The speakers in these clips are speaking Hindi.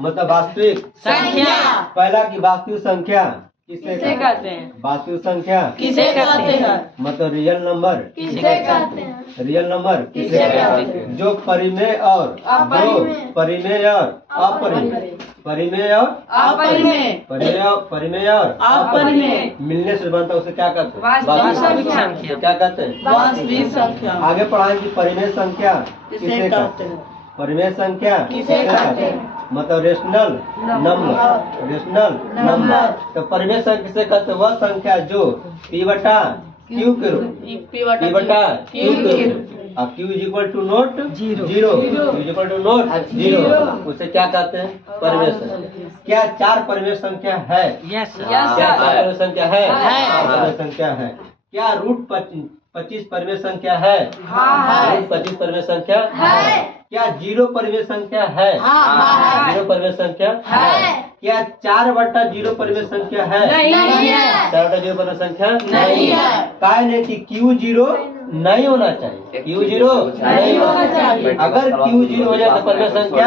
मतलब वास्तविक संख्या। पहला की वास्तविक संख्या किसे कहते हैं? वास्तविक संख्या किसे कहते हैं? मतलब रियल नंबर किसे कहते हैं? रियल नंबर किसे कहते हैं? जो परिमेय और परिमेय और अपरिमेय परिमेय और परिमेय और अपरिमेय मिलने से बनता है, उसे क्या कहते हैं? वास्तविक संख्या। क्या कहते हैं? वास्तविक संख्या। आगे पढ़ाएंगे परिमेय संख्या किसे कहते हैं? परिमेय संख्या किसे कहते हैं? मतलब रेशनल नंबर तो परिमेय संख्या किसे कहते हैं? वह संख्या जो P बटा Q के रूप P बटा Q के रूप अब Q is equal to not zero Q is equal to not zero उसे क्या कहते हैं? परिमेय संख्या। क्या चार परिमेय संख्या है? यस क्या चार परिमेय संख्या है? है। परिमेय संख्या है। क्या रूट 25 परिमेय संख्या है? रूट 25 परिमेय संख्या है। क्या जीरो परिमेय संख्या है? जीरो परिमेय संख्या है। क्या 4/0 परिमेय संख्या है? नहीं है। 4/0 परिमेय संख्या नहीं है। काय नहीं कि Q0 नहीं होना चाहिए। Q0 नहीं होना चाहिए। अगर Q0 हो जाए तो परिमेय संख्या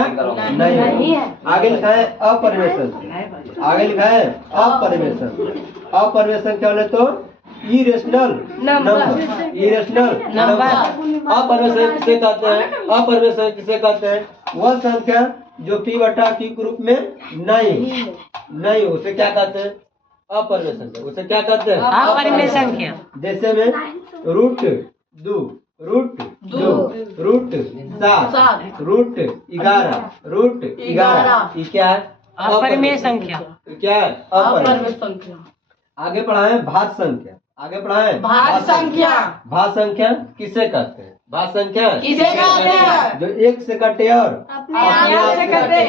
नहीं है। आगे लिखा है अपरिमेय संख्या। आगे लिखा है अपरिमेय संख्या। अपरिमेय संख्या बोले तो इरेशनल नंबर इरेशनल नंबर। अपरिमेय संख्या किसे कहते हैं? अपरिमेय संख्या किसे कहते हैं? वह संख्या जो P बटा Q के रूप में नहीं उसे क्या कहते हैं? अपरिमेय संख्या। उसे क्या कहते हैं? अपरिमेय संख्या। जैसे में root 2 root 2 root 7 root 11 root 11 ये क्या है? अपरिमेय संख्या। क्या है? अपरिमेय संख्या। आगे पढ़ाए भाज्य संख्या। आगे पढ़ाए भाज्य संख्या। भाज्य संख्या किसे कहते हैं? भाज्य संख्या किसे कहते हैं? जो एक से कटे और अपने आप से कटे।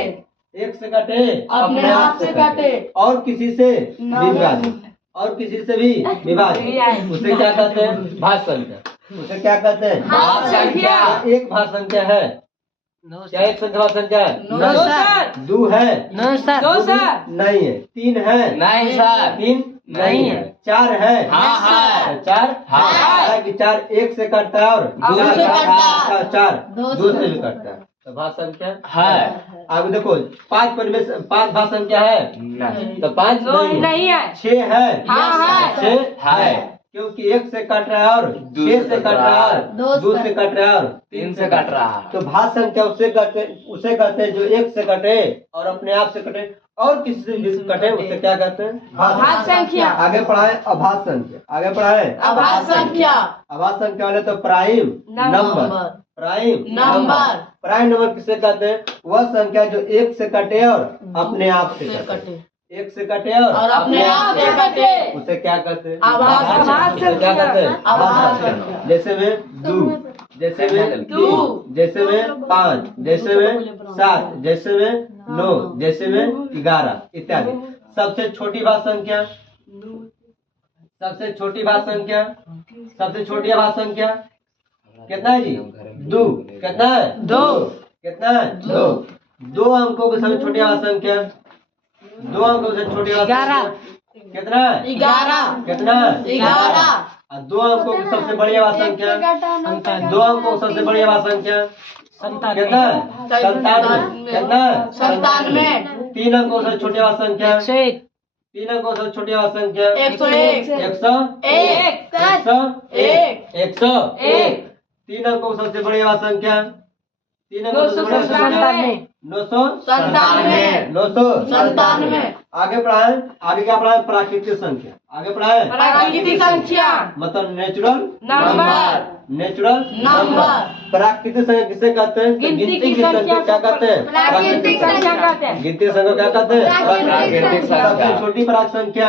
एक से कटे अपने आप से कटे और किसी से विभाजित और किसी से भी विभाजित उसे क्या कहते हैं? भाज्य संख्या। उसे क्या कहते हैं? भाज्य संख्या। एक भाज्य संख्या है। क्या एक संख्या भाज्य संख्या है? No sir. 2 है? No sir. नहीं है। 3 है? नहीं सर। 3 नहीं है। 4 है? हाँ। 4 हाँ। कि 4 एक से कटता है और दो से कटता है। 4 2 से भी कटता है। तो भाज्य संख्या है। आगे देखो 5 भाज्य संख्या है? तो 5 नहीं है। 6 है? 6 है क्योंकि एक से कट रहा है और 6 से कट रहा है और 2 से कट रहा है और 3 से कट रहा है। तो भाज्य संख्या उसे कहते हैं जो एक से कटे और अपने आप से कटे और किसी से भी कटे उसे क्या कहते हैं? भाज्य संख्या। आगे पढ़ाए अभाज्य संख्या। आगे पढ़ाए अभाज्य संख्या। अभाज्य संख्या वाले तो प्राइम नंबर प्राइम नंबर किसे कहते हैं? वह संख्या जो एक से कटे और अपने आप से कटे एक से कटे और अपने आप से कटे उसे क्या कहते हैं? अभाज्य उसे क्या कहते हैं? अभाज्य संख्या। जैसे में 2 जैसे में 3 जैसे में 5 जैसे में 7 जैसे में 9 जैसे में 11 इत्यादि। सबसे छोटी भाज्य संख्या सबसे छोटी भाज्य संख्या कितना है जी? 2 कितना है? 2 कितना है? 2 अंकों की सबसे छोटी भाज्य संख्या 2 अंकों से छोटी भाज्य संख्या कितना है? 11 कितना है? 11 और 2 अंकों की सबसे बड़ी भाज्य संख्या 2 अंकों की सबसे बड़ी भाज्य संख्या कितना है? 97 कितना है? 97 3 अंकों से छोटी भाज्य संख्या 3 अंकों से छोटी भाज्य संख्या 101 3 अंकों की सबसे बड़ी भाज्य संख्या 3 अंकों से बड़ी भाज्य संख्या 997 आगे पढ़ाए। आगे क्या पढ़ाए? प्राकृतिक संख्या। आगे पढ़ाए प्राकृतिक संख्या मतलब नेचुरल नंबर प्राकृतिक संख्या किसे कहते हैं? गिनती की संख्या क्या कहते हैं? प्राकृतिक संख्या कहते हैं। गिनती की संख्या क्या कहते हैं? प्राकृतिक संख्या। सबसे छोटी प्राकृतिक संख्या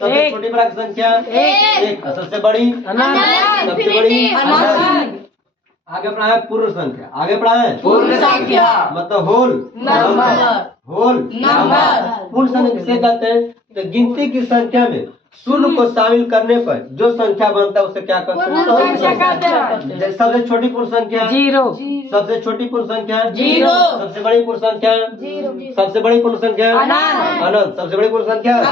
सबसे छोटी प्राकृतिक संख्या 1 सबसे बड़ी सबसे बड़ी अनंत। आगे पढ़ाए पूर्ण संख्या। आगे पढ़ाए पूर्ण संख्या मतलब होल नंबर पूर्ण संख्या किसे कहते हैं? तो गिनती की संख्या में शून्य को शामिल करने पर जो संख्या बनता है उसे क्या कहते हैं? पूर्ण संख्या कहते हैं। सबसे छोटी पूर्ण संख्या 0 सबसे छोटी पूर्ण संख्या 0 सबसे बड़ी पूर्ण संख्या सबसे बड़ी पूर्ण संख्या अनंत सबसे बड़ी पूर्ण संख्या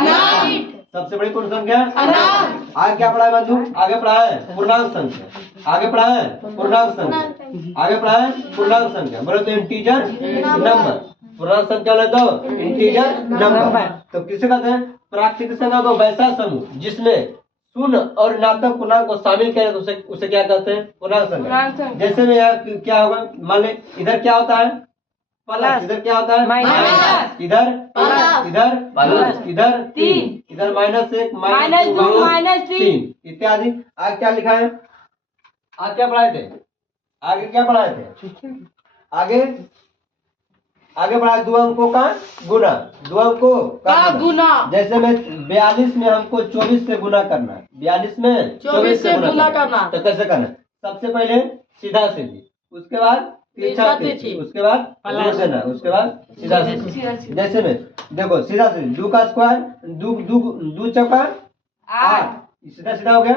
सबसे बड़ी पूर्ण संख्या अनंत। आगे क्या पढ़ाए बंधु? आगे पढ़ाए पूर्णांक संख्या। आगे पढ़ा है पूर्णांक संख्या, आगे पढ़ा है पूर्णांक संख्या, बोलो तो इंटीजर नंबर, पूर्णांक संख्या बोले तो इंटीजर नंबर। तो किसे कहते हैं? प्राकृतिक संख्या को वैसा समूह जिसमें शून्य और ऋणात्मक पूर्णांक को शामिल किया तो उसे क्या कहते हैं? पूर्णांक संख्या। जैसे में यहाँ क्या होगा, मान ले इधर क्या होता है? प्लस, इधर क्या होता है? माइनस, इधर प्लस, इधर प्लस, इधर 3, इधर -1, -2, -3 इत्यादि। आगे क्या लिखा है? आज क्या पढ़ाए थे? आगे क्या पढ़ाए थे? आगे बढ़ा दो अंकों का गुना, दो अंकों का गुना। जैसे में 42 में हमको 24 से गुना करना है, 42 में 24 से गुना करना। तो कैसे करना? सबसे पहले सीधा सीधी, उसके बाद तिरछा तिरछी, उसके बाद जोड़ देना, उसके बाद सीधा सीधी। जैसे में देखो सीधा सीधी, 2 का स्क्वायर, 2 चौका 8, सीधा सीधा हो गया।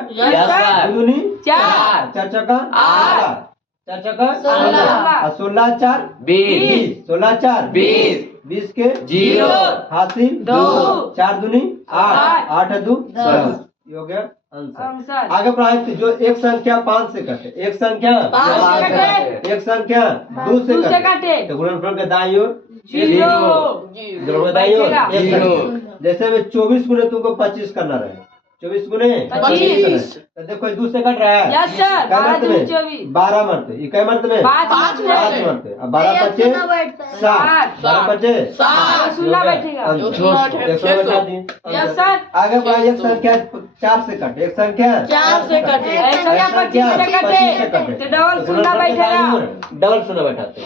2 दूनी 4, 4 चौका 8, 4 चौका 16, 16 4 20, 16 4 20, 20 के 0 हासिल 2, 4 दूनी 8, 8 2 10, ये हो गया आंसर। आगे पढ़ाए जो एक संख्या 5 से कटे, एक संख्या 5 से कटे, एक संख्या 2 से कटे, तो गुणनफल के दाईं ओर 0, दाईं ओर 0। जैसे में 24 गुने तुमको 25 करना रहे, 24 गुने 25, तो देखो 2 से कट रहा है। यस सर, 12 मरते, ये क्या मरते में? 5 मरते। अब 12 बचे 7, 12 बचे 7, 16 बैठेगा, 100 बैठा दिए। Yes sir. आगे बढ़ा, एक संख्या 4 से कटे, एक संख्या 4 से कटे, एक संख्या 25 से कटे, तो डबल शून्य बैठेगा, डबल शून्य बैठाते।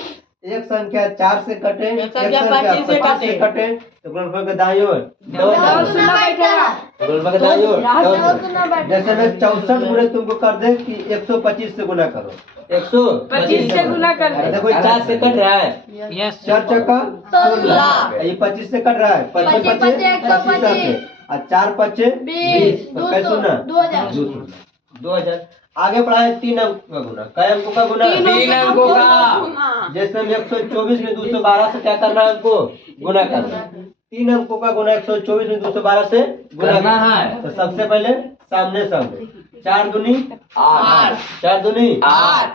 एक संख्या 4 से कटे, एक संख्या 25 से कटे, तो गुणनफल के दाईं ओर डबल शून्य बैठेगा, गुणनफल के दाईं ओर डबल शून्य। जैसे में 64 गुणे तुमको कर दे कि 125 से गुना करो, 125 से गुना कर दे। देखो 4 से कट रहा है, 4 चौका 16, ये 25 से कट रहा है, 25 25 और 4 25 20, तो कैसे सुना? 2000। आगे बढ़ा है 3 अंक का गुना, कई अंकों का गुना? 3 अंकों का। जैसे में 124 में 212 से क्या करना है? हमको गुना करना है। 3 अंकों का गुना 124 में 212 से गुना करना है। तो सबसे पहले सामने सामने 4 दूनी 8, 4 दूनी 8,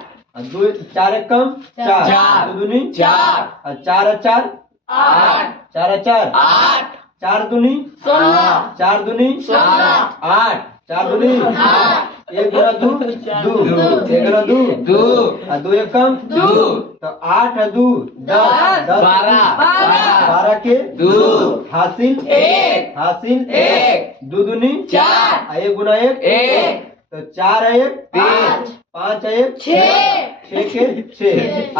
2 4 1 कम 4, 2 दूनी 4, 4 4 8, 4 4 8, 4 दूनी 16, 4 दूनी 8, 4 दूनी 8, 1 गुना 2 2, 1 गुना 2 2, 2 1 कम 2, तो 8 2 10, 12 के 2 हासिल 1, हासिल 1, 2 दूनी 4, 1 गुना 1, तो 4 1 5, 5 1 6, 6 के 6,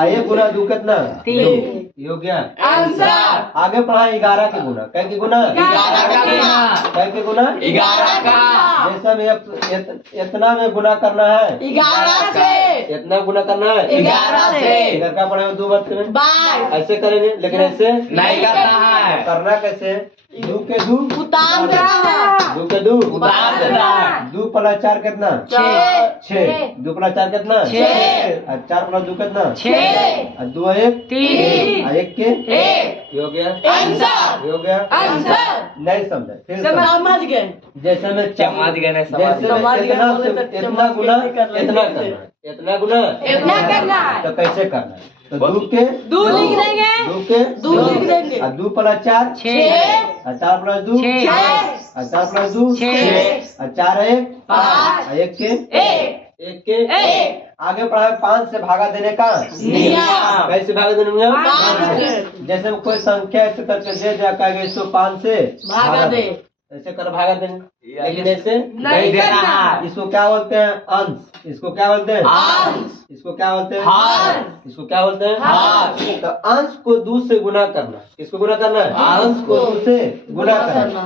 1 गुना 2 कितना? 3, हो गया आंसर। आगे पढ़ा 11 के गुना, क्या के गुना? 11 का गुना, क्या के गुना? 11 का। जैसा में इतना में गुना करना है 11 से, इतना गुना करना है 11 से। इधर क्या पढ़ेगा? 2 बात करें, ऐसे करेंगे, लेकिन ऐसे नहीं करना है। करना कैसे? 2 के 2 उतार देना, 2 के 2 उतार देना। 2 प्लस 4 कितना? 6, 2 प्लस 4 कितना? 6, 4 प्लस 2 कितना? 6, 2 1 3, 1 के 1, हो गया आंसर, हो गया आंसर। नहीं समझे? फिर समझ गए। जैसे में समझ गए, नहीं इतना गुना इतना करना, इतना गुना इतना करना, तो कैसे करना है? तो 2 के 2 लिख देंगे, 2 के 2 लिख देंगे, 2 प्लस 4 6, 4 प्लस 2 6, 4 प्लस 2 6, 4 1 5, 1 के 1 के 1। आगे पढ़ा 5 से भागा देने का नियम। कैसे भागा देने का नियम? जैसे कोई संख्या ऐसे करके दे दिया, कहेगा इसको 5 से भागा दे, ऐसे कर भागा देंगे, लेकिन ऐसे नहीं देना। इसको क्या बोलते हैं? अंश। इसको क्या बोलते हैं? अंश। इसको क्या बोलते हैं? हार। इसको क्या बोलते हैं? हार। तो अंश को 2 से गुना करना, किसको गुना करना है? अंश को 2 से गुना करना,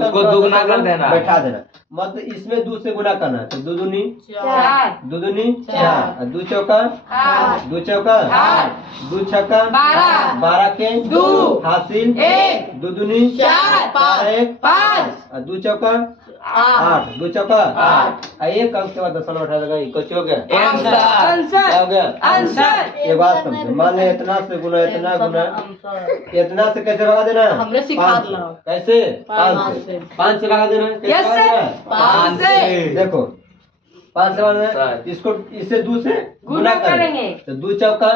उसको 2 गुना कर देना, बैठा देना। मतलब इसमें 2 से गुना करना है, तो 2 दूनी 4, 2 दूनी 4, 2 चौका 8, 2 चौका 8, 2 छक्का 12 के 2 हासिल 1, 2 दूनी 4, 4 1 5, 2 चौका 8, 2 चौका 8, 1 अंक के बाद दशमलव बैठा देगा, कुछ हो गया आंसर। क्या हो गया आंसर? ये बात समझे। मान ले इतना से गुना, इतना गुना, इतना से कैसे भागा देना? हमने सिखा दिया। कैसे? 5 से भागा देना। 5 से देखो 5 से 5 इसको इससे 2 से गुना करेंगे तो 2 चौका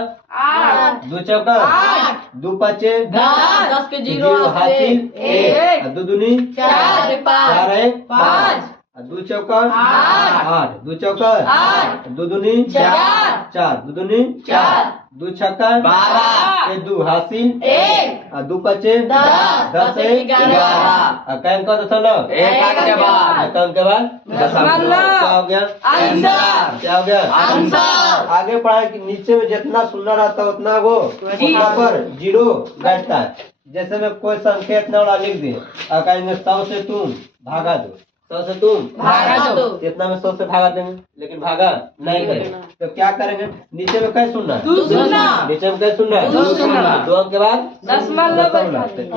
8 2 चौका 8 2 पाँचे 10 के जीरो हासिल 1 2 दूनी 4 4 है 5 2 चौका 8 2 चौका 8 2 दूनी 4 2 दूनी 4 2 छक्का 12 2 हासिल 1 2 पाँचे 10 है 11 अंक का दशमलव एक अंक के बाद एक अंक के बाद दशमलव क्या हो गया आंसर क्या हो गया आंसर आगे पढ़ा कि नीचे में जितना शून्य रहता है उतना वो वहाँ पर जीरो बैठता है। जैसे मैं कोई संख्या इतना बड़ा लिख दिए और कहेंगे 100 से तुम भागा दो 100 से तुम भागा दो इतना में 100 से भागा देंगे लेकिन भागा नहीं करेंगे तो क्या करेंगे नीचे में कैसे सुनना दो सुनना नीचे में कैसे सुनना दो सुनना 2 अंक के बाद दशमलव तो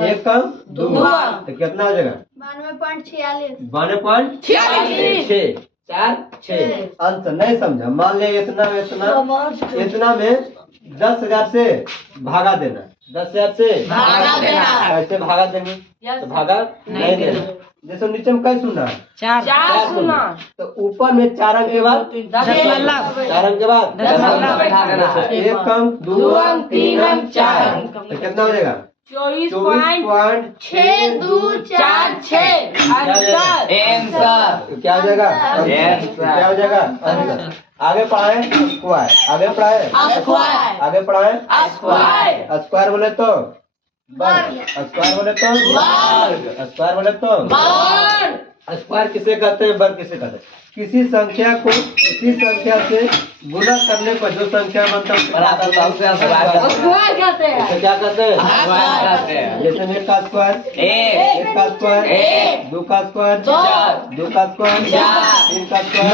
1 कम 2 दो अंक। तो कितना हो जाएगा 92.46 92.46 4 6 अंत नहीं समझा मान लिया इतना में इतना में 10,000 से भागा देना 10,000 से भागा देना। कैसे भागा देंगे तो भागा नहीं देना जैसे नीचे में कैसे सुनना है 4 सुना तो ऊपर में 4 अंक के बाद दशमलव 4 अंक के बाद दशमलव बैठा देना है। 1 अंक 2 दो अंक अंक, 3 तीन अंक अंक, 4 चार अंक अंक। तो कितना हो जाएगा 24.6246 आंसर आंसर तो क्या हो जाएगा Yes, sir. क्या हो जाएगा आंसर आगे पढ़ाए स्क्वायर आगे पढ़ाए स्क्वायर आगे पढ़ाए स्क्वायर स्क्वायर बोले तो वर्ग स्क्वायर बोले तो वर्ग स्क्वायर बोले तो वर्ग स्क्वायर किसे कहते हैं वर्ग किसे कहते हैं किसी संख्या को उसी संख्या से गुना करने पर जो संख्या बनता है बराबर का उससे स्क्वायर करते हैं। स्क्वायर कहते हैं उसे क्या कहते हैं स्क्वायर करते हैं। जैसे में 1 का स्क्वायर एक 1 का स्क्वायर एक 2 का स्क्वायर दो 2 का स्क्वायर चार 3 का स्क्वायर नौ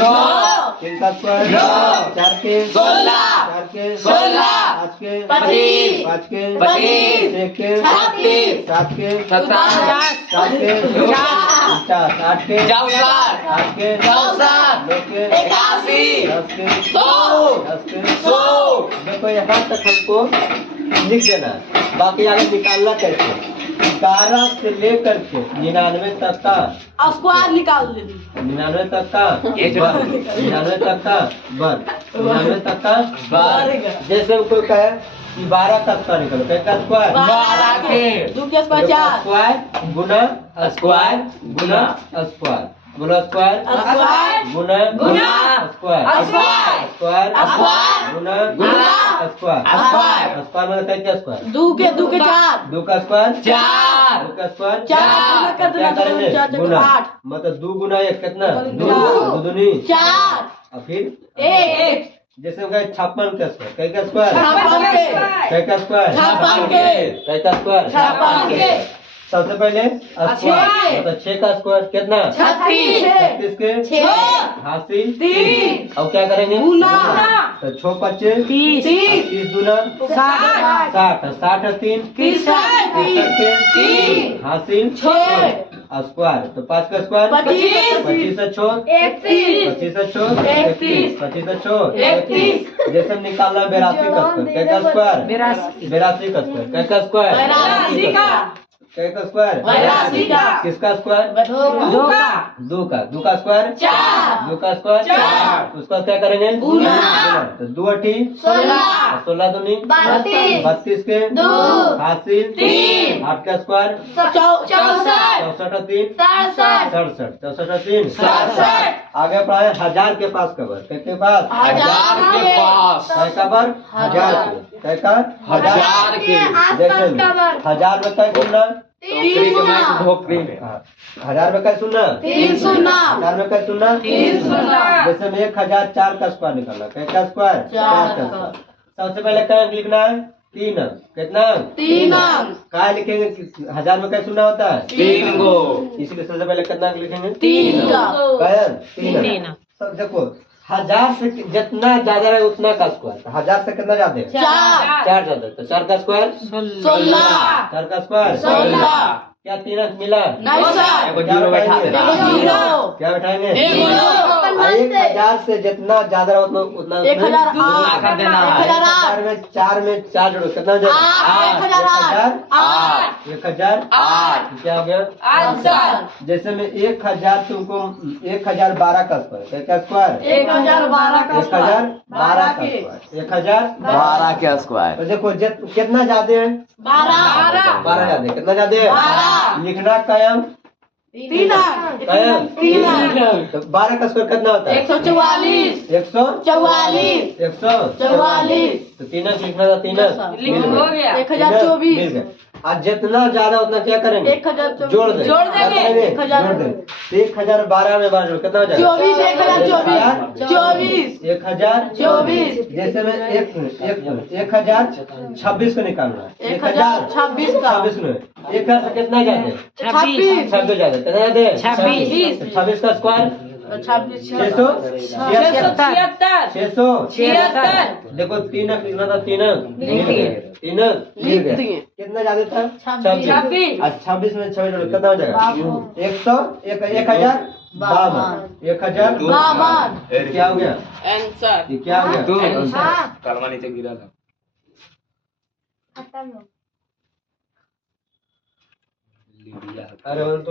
3 का स्क्वायर नौ 4 के 16 4 के 16 5 के 25 5 के 25 6 के 36 7 के 27 7 के 50 8 के 64 8 के 64 9 के 81 10 के 100 10 के 100 देखो यहाँ तक हमको लिख देना है बाकी आगे निकालना कैसे 12 से लेकर के 99 तक का स्क्वायर निकाल दे 99 तक का ये जो- वर्ग 99 तक का वर्ग 99 तक का वर्ग जैसे हम कोई कहे कि 12 का स्क्वायर निकालो कैसे स्क्वायर 12 के 2 के स्क्वायर 4 स्क्वायर गुना स्क्वायर गुना स्क्वायर गुना स्क्वायर स्क्वायर गुना गुना स्क्वायर स्क्वायर स्क्वायर स्क्वायर गुना गुना स्क्वायर स्क्वायर स्क्वायर मतलब क्या स्क्वायर 2 के 4 2 का स्क्वायर 4 2 का स्क्वायर चार क्या करेंगे चार चार गुना आठ मतलब 2 गुना 1 कितना दो। 2 दूनी 4 और फिर 1 जैसे हो गया 56 का स्क्वायर कई का स्क्वायर 56 के कई का स्क्वायर 56 के कई का स्क्वायर 56 के सबसे पहले स्क्वायर मतलब 6 का स्क्वायर कितना 36 36 के 6 हासिल 3 अब क्या करेंगे गुना तो 6 पच्चे 30 30 दूना 60 60 3 30 3 हासिल 6 स्क्वायर तो 5 का स्क्वायर 25 25 से 6 31 25 से 6 31 25 से 6 31 जैसे हम निकालना 82 का स्क्वायर क्या का स्क्वायर 82 का स्क्वायर क्या का स्क्वायर 82 का क्या का स्क्वायर 82 का किसका स्क्वायर 2 का 2 का स्क्वायर 4 2 का स्क्वायर चार। उसका क्या करेंगे गुना। तो 2 अठी 16 16 दूनी 32 के दो। हासिल 3 8 का स्क्वायर 64 64 3 67 64 3 67 आगे पढ़ाए 1000 के पास कबर के पास हजार के पास कै कबर 1000 के कै का हजार के जैसे 1000 में कै सुनना टोकरी के मैं ढोकरी में 1000 में कै सुनना 3 सुनना 1000 में कै सुनना 3 सुनना जैसे में 1004 का स्क्वायर निकालना कै का स्क्वायर 4 का स्क्वायर सबसे पहले कै अंक लिखना है 3 अंक कितना अंक 3 अंक काय लिखेंगे 1000 में कै सुनना होता है 3 गो इसलिए सबसे पहले कितना अंक लिखेंगे 3 का काय अंक 3 अंक सब देखो 1000 से जितना ज्यादा है उतना का स्क्वायर 1000 से कितना ज्यादा है 4 4 ज्यादा है तो 4 का स्क्वायर 16 4 का स्क्वायर 16 क्या 3 अंक मिला नहीं सर एगो जीरो बैठा देना जीरो क्या बैठाएंगे एक जीरो 1000 से जितना ज्यादा है उतना 1008 गुना कर देना है। 1008 4 में 4 जोड़ो कितना हो जाएगा 1008 8 8 क्या हो गया? आंसर जैसे में 1000 तुमको 1012 का स्क्वायर, क्या स्क्वायर? 1012 का 1012 का स्क्वायर, 1012 के स्क्वायर। तो देखो कितना ज्यादा है? 12 12 ज्यादा, कितना ज्यादा है? 12 लिखना कायम, 3 कायम। 3 तो 12 का स्क्वायर कितना होता है? 144 144 तो 3 लिखना था, 3 हो गया 1024 आज जितना ज्यादा उतना क्या करेंगे? 1024 जोड़ देंगे। जोड़ देंगे। क्या करेंगे? 1000 जोड़ देंगे। 1012 में 12 कितना हो जाएगा? 24 जैसे में 1026 को निकालना है। 1026 का 26 में 1000 से कितना जाते हैं? 26 26 जाते हैं, कितना जाते हैं? 26 26 का स्क्वायर 676 देखो 3 लिखना था, 3 मिल गया। कितना ज्यादा था? 26 आज 26 में 26 जोड़ो, कितना हो जाएगा? 1052 क्या हो गया? आंसर ये क्या हो गया? कलमा नीचे गिरा था। अरे वो तो